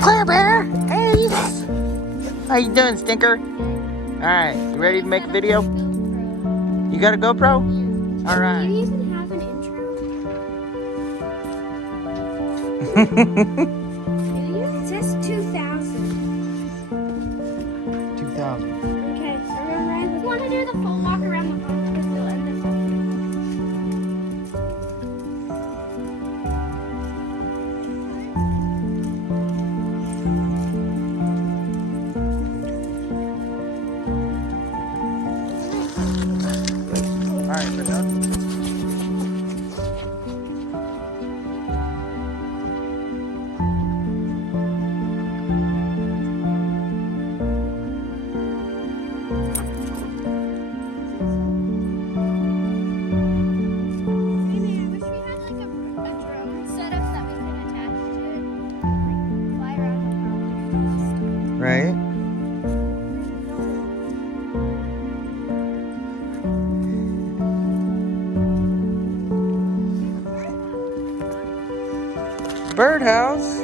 Claire Bear! Ace! How you doing, Stinker? Alright, you ready to make a video? You got a GoPro? Alright. Do you even have an intro? Do you? It says 2000. 2000. Okay, so I want to do the full walk around the park because we'll end this up. Alright, we're done. Right? Birdhouse.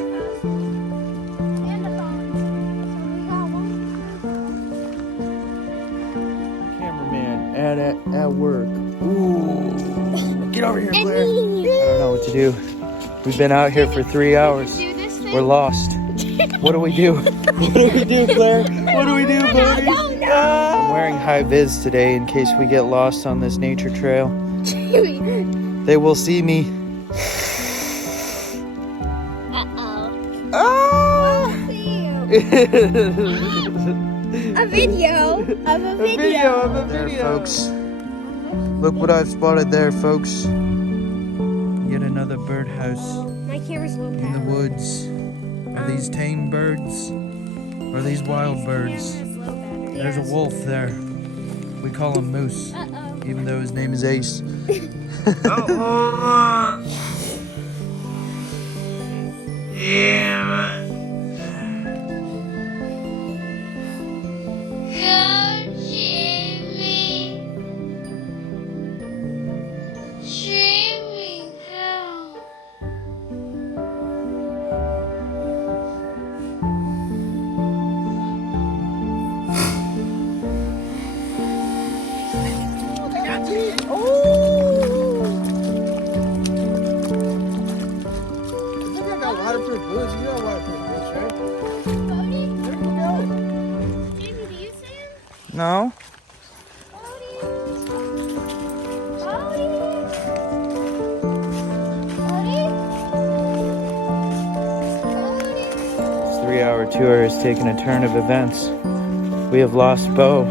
Cameraman at work. Ooh. Get over here, Claire. I don't know what to do. We've been out here for 3 hours. We're lost. What do we do? What do we do, Claire? What do we do, baby? I'm wearing high vis today in case we get lost on this nature trail. They will see me. We'll see you. A video of a video. There, folks. Look what I've spotted there, folks. Yet another birdhouse My camera's low in the woods. Are these tame birds? Or are these wild birds? There's a wolf there. We call him Moose, even though his name is Ace. Yeah. Waterproof boots, you got waterproof boots, right? Cody? Where did you go? Jamie, do you see him? No. Cody? This 3-hour tour has taken a turn of events. We have lost Bo.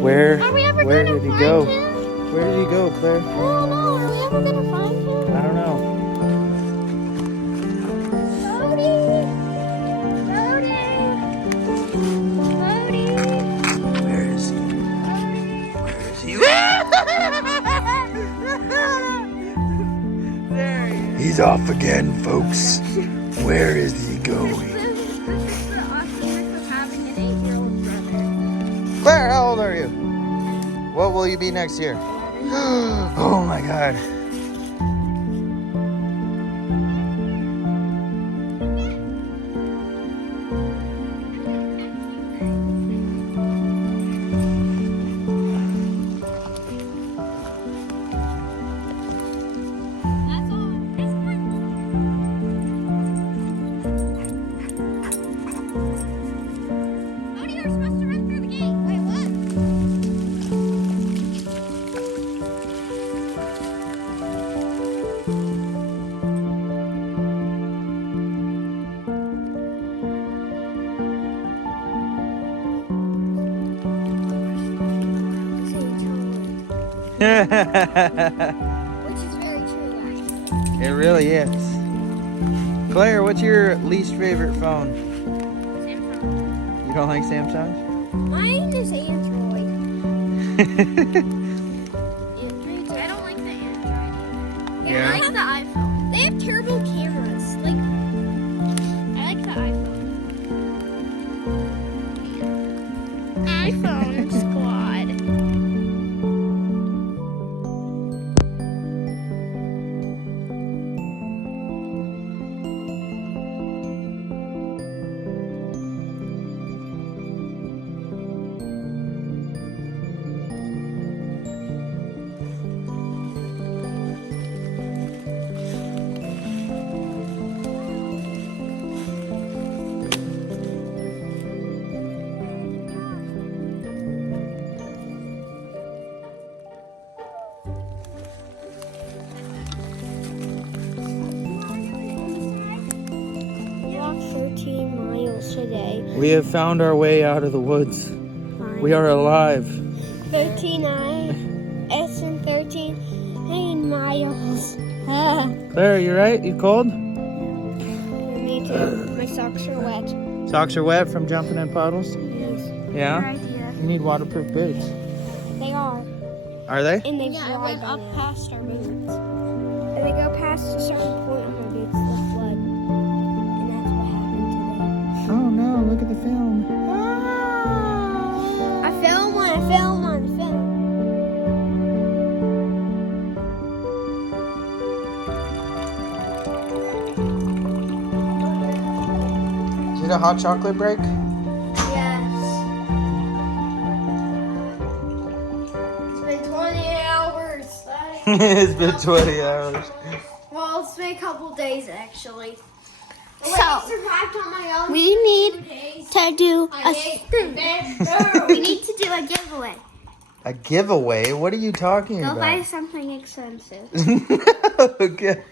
Where did he go? Where did he go, Claire? I don't know. Are we ever gonna find him? I don't know. Where is he? Where is he? There he is. He's off again, folks. Where is he going? This is the awesomeness of having an 8-year-old brother. Claire, how old are you? What will you be next year? Oh my God. Which is very true, actually. It really is. Claire, what's your least favorite phone? Samsung. You don't like Samsung? Mine is Android. I don't like the Android either. Yeah. I like the iPhone. They have terrible cameras. Like, I like the iPhone. iPhone squad. We have found our way out of the woods. We are alive. 13 it's in 13 miles. Claire, you right? You cold? Me too. My socks are wet. Socks are wet from jumping in puddles? Yes. Yeah? Right here. You need waterproof boots. They are. Are they? And they went up past our boots. And they go past a certain point on our boots, the flood. And that's what happened today. Oh no, look at the film. I filmed one. Is it a hot chocolate break? Yes. It's been 20 hours. It's been 20 hours. Well, it's been a couple days actually. So we need to do we need to do a giveaway. A giveaway? What are you talking Go about? buy something expensive. Okay.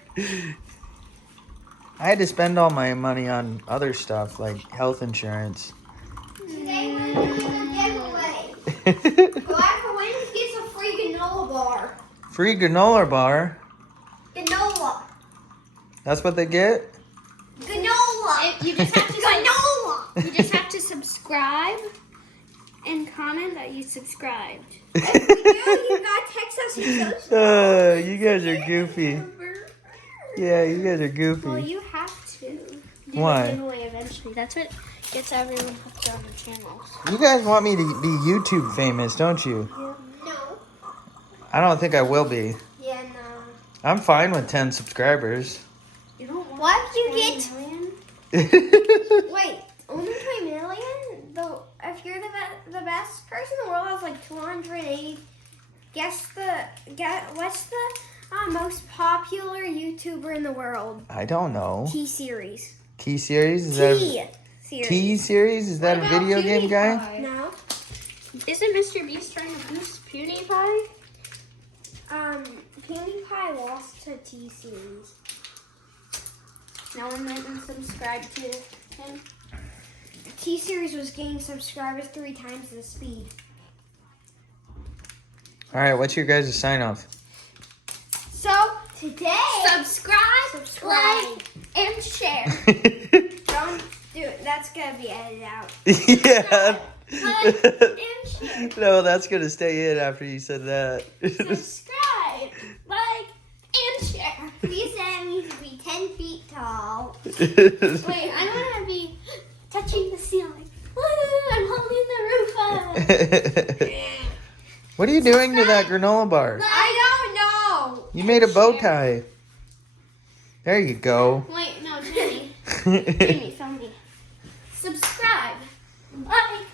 I had to spend all my money on other stuff like health insurance. Today we're doing a giveaway. Whoever wins gets a free granola bar. Free granola bar? Granola. That's what they get? Granola. You just have to granola. You just have to subscribe and comment that you subscribed. If you do, you gotta text us your social. You guys are goofy. Yeah, you guys are goofy. Well, you have to do Why? a giveaway eventually. That's what gets everyone hooked on the channel. You guys want me to be YouTube famous, don't you? No. I don't think I will be. Yeah, no. I'm fine with 10 subscribers. You don't want what? You get? Wait, only 3 million? Though, if you're the best person in the world has like 280. What's the most popular YouTuber in the world? I don't know. T-Series. T-Series? T-Series. T-Series? Is that a video game guy? No. Isn't Mr. Beast trying to boost PewDiePie? PewDiePie lost to T-Series. No one went and subscribed to him. T-Series was gaining subscribers 3 times the speed. All right, what's your guys' sign off? So today, subscribe, like, and share. Don't do it. That's gonna be edited out. Yeah. Like and share. No, that's going to stay in after you said that. Subscribe, like, and share. You said I need to be 10 feet tall. Wait, I want to be touching the ceiling. I'm holding the roof up. What are you doing to that granola bar? I don't know. You made a bow tie. There you go. Wait, no, Jimmy. Jimmy, film me. Subscribe, like,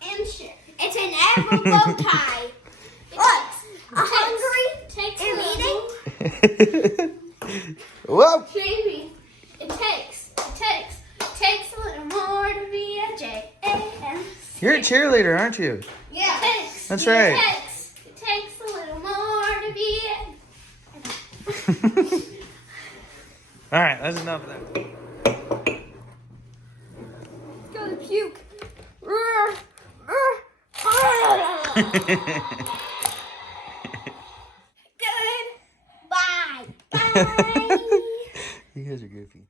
and share. It's an apple bow tie. Look, hungry and eating. Whoa. Jamie, it takes a little more to be a J-A-M. You're a cheerleader, aren't you? Yeah. That's right. It takes a little more to be All right, that's enough of that. Go to puke. Good. Bye. Bye. You guys are goofy.